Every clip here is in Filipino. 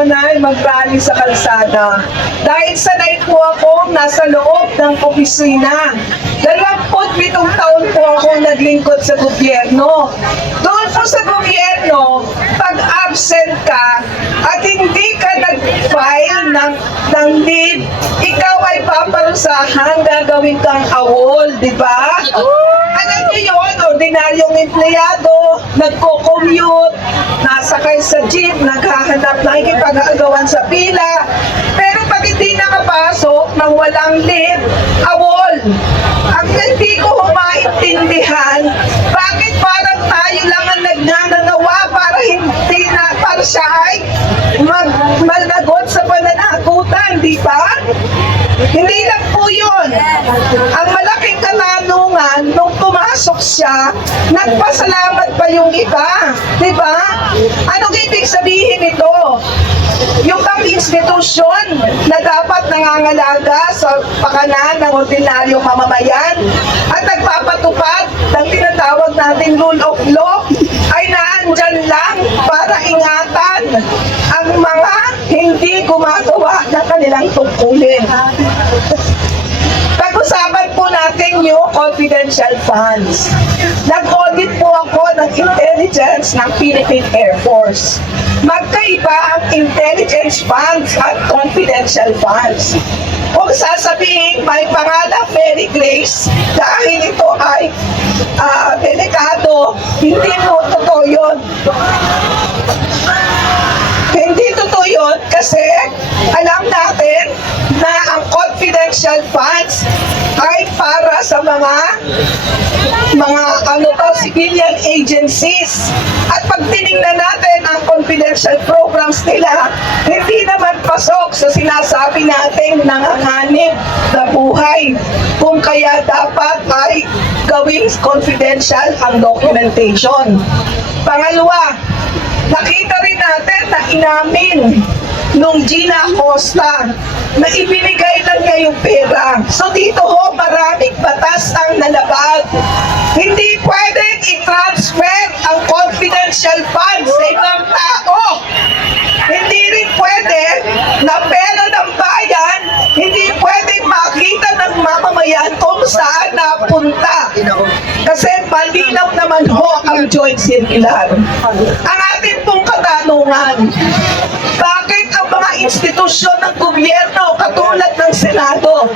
personal mag-rally sa kalsada. Dahil sanay po ako nasa loob ng opisina. 27 taon po ako naglingkod sa gobyerno. Doon po sa gobyerno, pag absent ka at hindi ka nag-file ng leave, ikaw ay paparusahan, gagawin kang awol, di ba? Alam niyo yun, ordinaryong empleyado, nagko-commute, nasakay sa jeep, naghahanap, nakikipag-agawan sa pila. Pero pag hindi nakapasok ng walang leave, awol. Ang hindi ko maintindihan, bakit parang tayo lang ang nagnananawa para hindi na, para siya ay malagot sa pananagutan, di ba? Hindi lang po yun. Ang malaking katanungan, nung pumasok siya, nagpasalamat pa yung iba. Diba? Anong ibig sabihin ito? Yung bang institusyon na dapat nangangalaga sa pakanan ng ordinaryong mamamayan at nagpapatupad ng tinatawag nating rule of law ay naandyan lang para ingatan ang mga hindi gumagawa ng kanilang tungkulin. Pag-usapan po natin yung confidential funds. Nag-audit po ako ng intelligence ng Philippine Air Force. Magkaiba ang intelligence funds at confidential funds. Kung sasabihin may pangalang Mary Grace dahil ito ay delikado, hindi po totoo yun. Hindi totoo yun kasi alam natin na ang confidential funds ay para sa mga civilian agencies. At pag tinignan natin ang confidential programs nila, hindi naman pasok sa sinasabi natin nanganganib na buhay. Kung kaya dapat ay gawing confidential ang documentation. Pangalawa, nakita rin natin na inamin nung Gina Acosta na ibinigay lang niya yung pera. So dito ho, maraming batas ang nalabag. Hindi pwedeng i-transfer ang confidential funds sa ibang tao. Hindi rin pwede na pera ng bayan, hindi pwedeng makita ng mamamayan kung saan napunta. Kasi malinaw naman ho ang joint circular. Ang ating pong katanungan, bakit ang mga institusyon ng gobyerno katulad ng Senado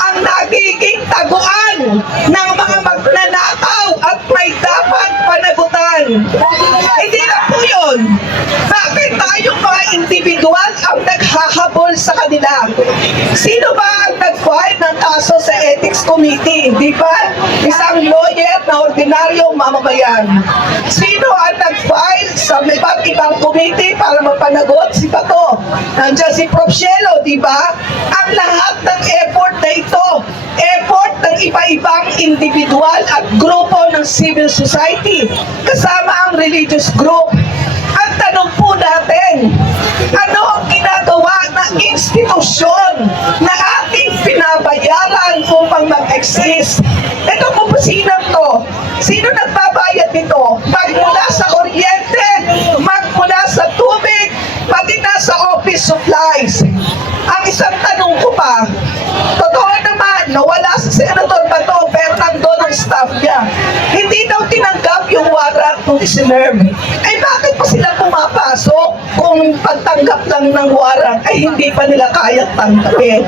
ang nagiging taguan ng mga magnanakaw at may dapat panagutan? Hindi lang po yun. Bakit tayong mga individual ang naghahabol sa kanila? Sino ba ang nag-file ng kaso sa Ethics Committee? Di ba? Isang lawyer na ordinaryong mamamayan. Sino ang nag-file sa iba't ibang committee para mapanagot? Si Bato. Nandiyan si Prof. Shelo, di ba? Ang lahat ng effort na ito, effort ng iba-ibang individual at grupo ng civil society, kasama ang religious group. Ang tanong po natin, ano ang ginagawa ng institusyon na ating pinabayaran upang mag-exist? Ito po sinang to? Sino nagbabayad nito? Magmula sa kuryente, magmula sa tubig, pati na sa office supplies. Ang isang tanong ko pa, totoo naman na wala si Senator Bato pero nandun ang staff niya. Hindi daw tinanggap yung warrant ng deserve. Ay bakit pa sila pumapasok kung pagtanggap lang ng warrant ay hindi pa nila kayang tanggapin?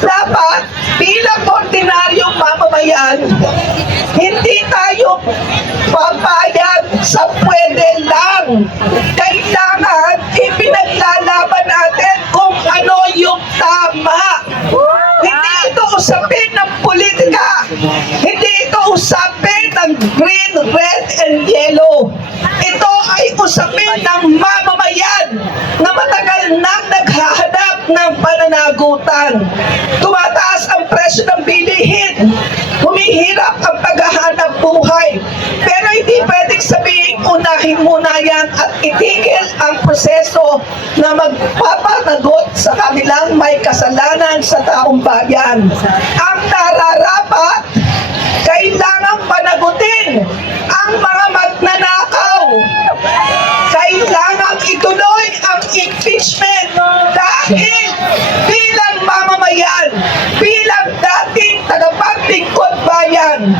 Dapat bilang ordinaryong mamamayan, hindi tayo papayag sa pwede lang. Kailangan ipinaglalaban natin kung ano yung tama. Hindi ito usapin ng politika. Hindi ito usapin ng green, red, and yellow. Ito ay usapin ng mamamayan na matagal nang naghahanap ng pananagutan. Tumataas ang presyo ng bilihin. Humihirap ang paghahanap buhay. Pero hindi pwedeng sabihin unahin muna yan at itigil ang proseso na magpapanagot sa kanilang may kasalanan sa taong bayan. Ang nararapat, kailangang panagutin ang mga magnanakaw. Kailangang ituloy ang impeachment dahil bilang mamamayan, bilang dating tagapaglingkod bayan,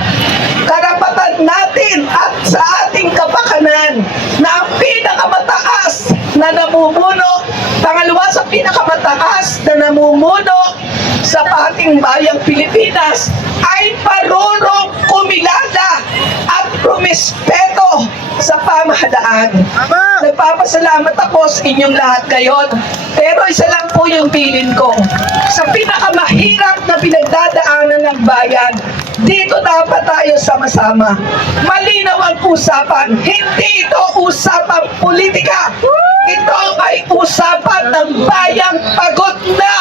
karapatan natin at sa ating kapakanan na ang pinakamataas na namumuno, pangalawa sa pinakamataas na namumuno sa ating bayang Pilipinas ay marunong kumilala at rumispeto sa pamahalaan. Nagpapasalamat ako sa inyong lahat ngayon. Pero isa lang po yung bilin ko. Sa pinakamahirap na pinagdadaanan ng bayan, dito dapat tayo sama-sama. Malinaw ang usapan. Hindi ito usapang politika. Ito ay usapan ng bayang pagod na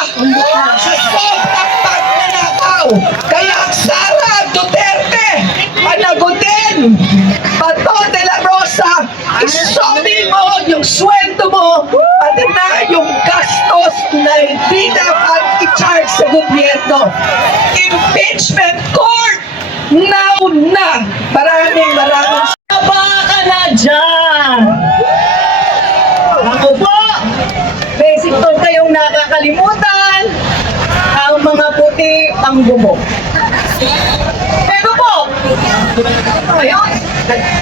sa sobrang pagnanakaw. Kaya Sara Duterte, panagutin, Bato de la Rosa, isoli mo yung sweldo mo, pati na yung gastos na hindi dapat i-charge sa gobyerno. Impeachment court, now na. Maraming Tama ka na dyan! Ako po, basic to kayong nakakalimutan, ang mga puti ang bubok. Pero po, ayun,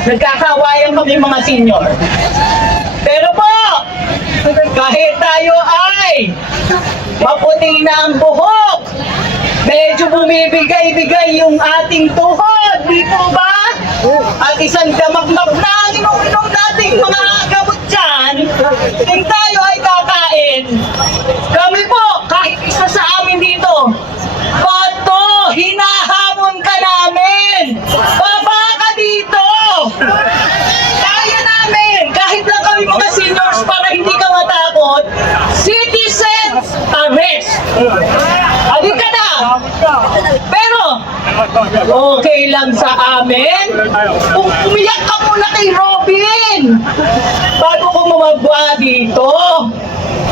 nagkakawayan kami mga senior. Pero po, kahit tayo ay maputi na ang buhok, medyo bumibigay-bigay yung ating tuhod, di po ba? At isang damakmak na ang inom-inom nating mga gamot dyan, kung tayo ay kakain. Kami po, kahit isa sa amin dito, Bato, hinahamon ka namin! Baba ka dito! Kaya namin, kahit lang kami mga seniors para hindi ka matakot, citizens arrest! Halika na! Pero, okay lang sa amin. Umiyak ka muna kay Robin bago ko mawagwa dito.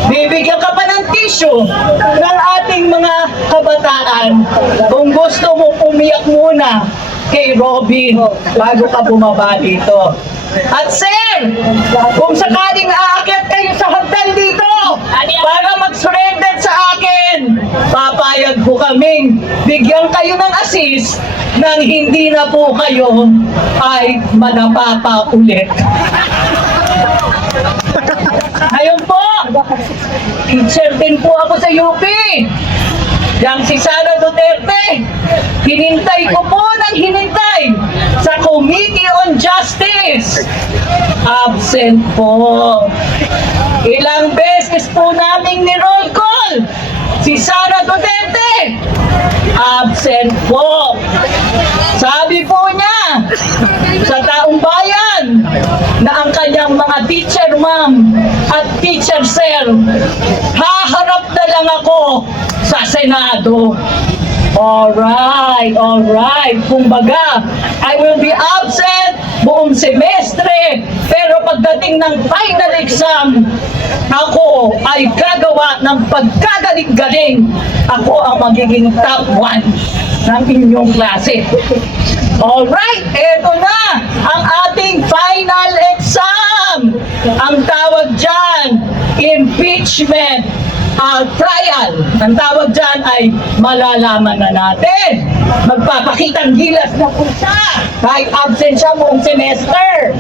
Bibigyan ka pa ng tissue ng ating mga kabataan. Kung gusto mo umiyak muna kay Robin bago ka bumaba dito. At sir, kung sakaling aakyat kayo sa hagdan dito para mag-surrender sa akin, papayag ko kaming bigyan kayo ng assist nang hindi na po kayo ay manapapa ulit. Ngayon po, teacher din po ako sa UP. Yang si Sara Duterte, hinintay ko po ng hinintay sa Committee on Justice. Absent po. Ilang beses po naming ni-roll call si Sara Duterte. Absent po. Sabi po niya sa taong bayan na ang kanyang mga teacher ma'am at teacher sir, haharap na lang ako sa Senado. Alright. Kumbaga, I will be absent buong semestre, pero pagdating ng final exam, ako ay gagawa ng pagkagaling-galing. Ako ang magiging top 1 ng inyong klase. Alright, eto na ang ating final exam. Ang tawag dyan, impeachment trial. Ang tawag dyan ay malalaman na natin. Magpapakitang gilas na po siya. Kahit absent siya buong semester.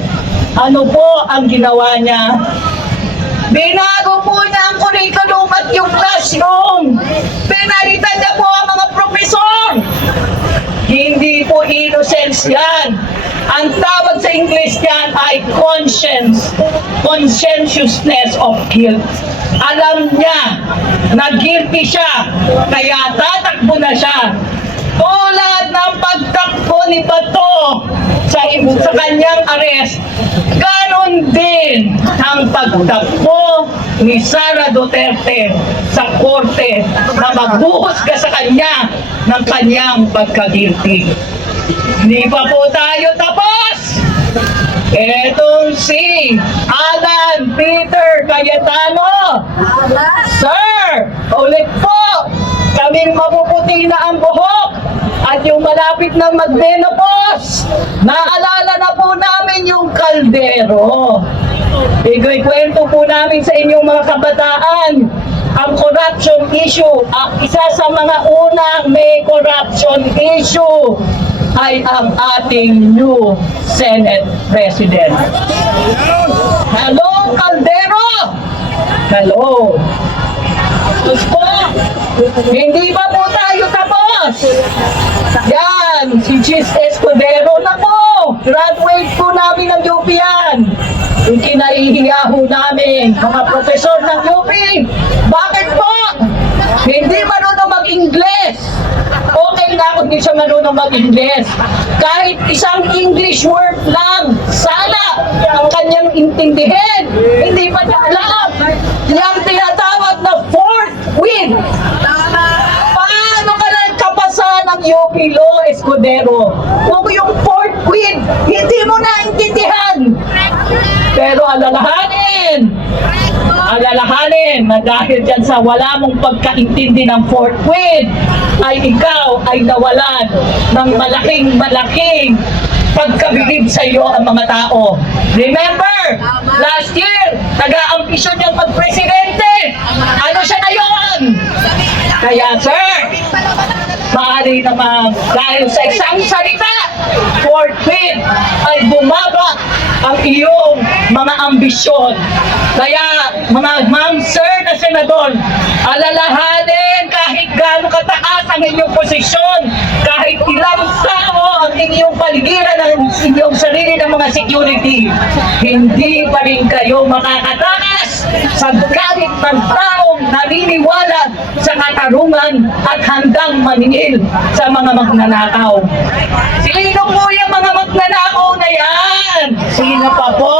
Ano po ang ginawa niya? Binago po niya ang curriculum at yung classroom. Pinalitan niya po ang mga profesor. Hindi po innocence yan. Ang tawag sa English yan ay conscientiousness of guilt. Alam niya na guilty siya, kaya tatakbo na siya. Tulad ng pagtakbo ni Bato sa kanyang arrest, ganon din ang pagtakbo ni Sara Duterte sa korte na magbuhusga sa kanya ng kanyang pagka-guilty. Hindi pa po tayo tapos! Etong si Alan Peter Cayetano. Sir, ulit po, kaming mapuputi na ang buhok at yung malapit na mag-menopause. Naalala na po namin yung kaldero. Ikwento po namin sa inyong mga kabataan ang corruption issue. Ang isa sa mga unang may corruption issue ay ang ating new Senate President. Hello, Caldero! Hello! Tapos po, hindi pa po tayo tapos. Yan, si Chis Escudero na po. Graduate po namin ng UP yan. Yung kinahihiya ho namin, mga profesor ng UP. Bakit po? Hindi marunong mag-Ingles. Okay na kung hindi siya marunong mag-Ingles. Kahit isang English word lang, sana ang kanyang intindihin. Hindi pa niya alam. Yung tinatawag na fourth win. Paano ka nagkapasa ng UP Law, Escudero? Kung yung fourth win, hindi mo naintindihan. Pero alalahanin na dahil dyan sa wala mong pagkaintindi ng fourth win, ay ikaw ay nawalan ng malaking pagkabilib sa iyo ang mga tao. Remember, last year, nag-aambisyon niyang magpresidente. Ano siya ngayon? Kaya sir, maaari naman dahil sa isang salita, fourth win, ay bumaba ang iyong mga ambisyon. Kaya mga ma'am, sir na senador, alalahanin kahit gaano kataas ang inyong posisyon, kahit ilang tao ang inyong paligiran ng inyong sarili ng mga security, hindi pa rin kayo makakatakas sa galit ng taong naniniwala sa katarungan at handang maningil sa mga magnanakaw. Sino po yung mga magnanakaw na yan? Sino pa po?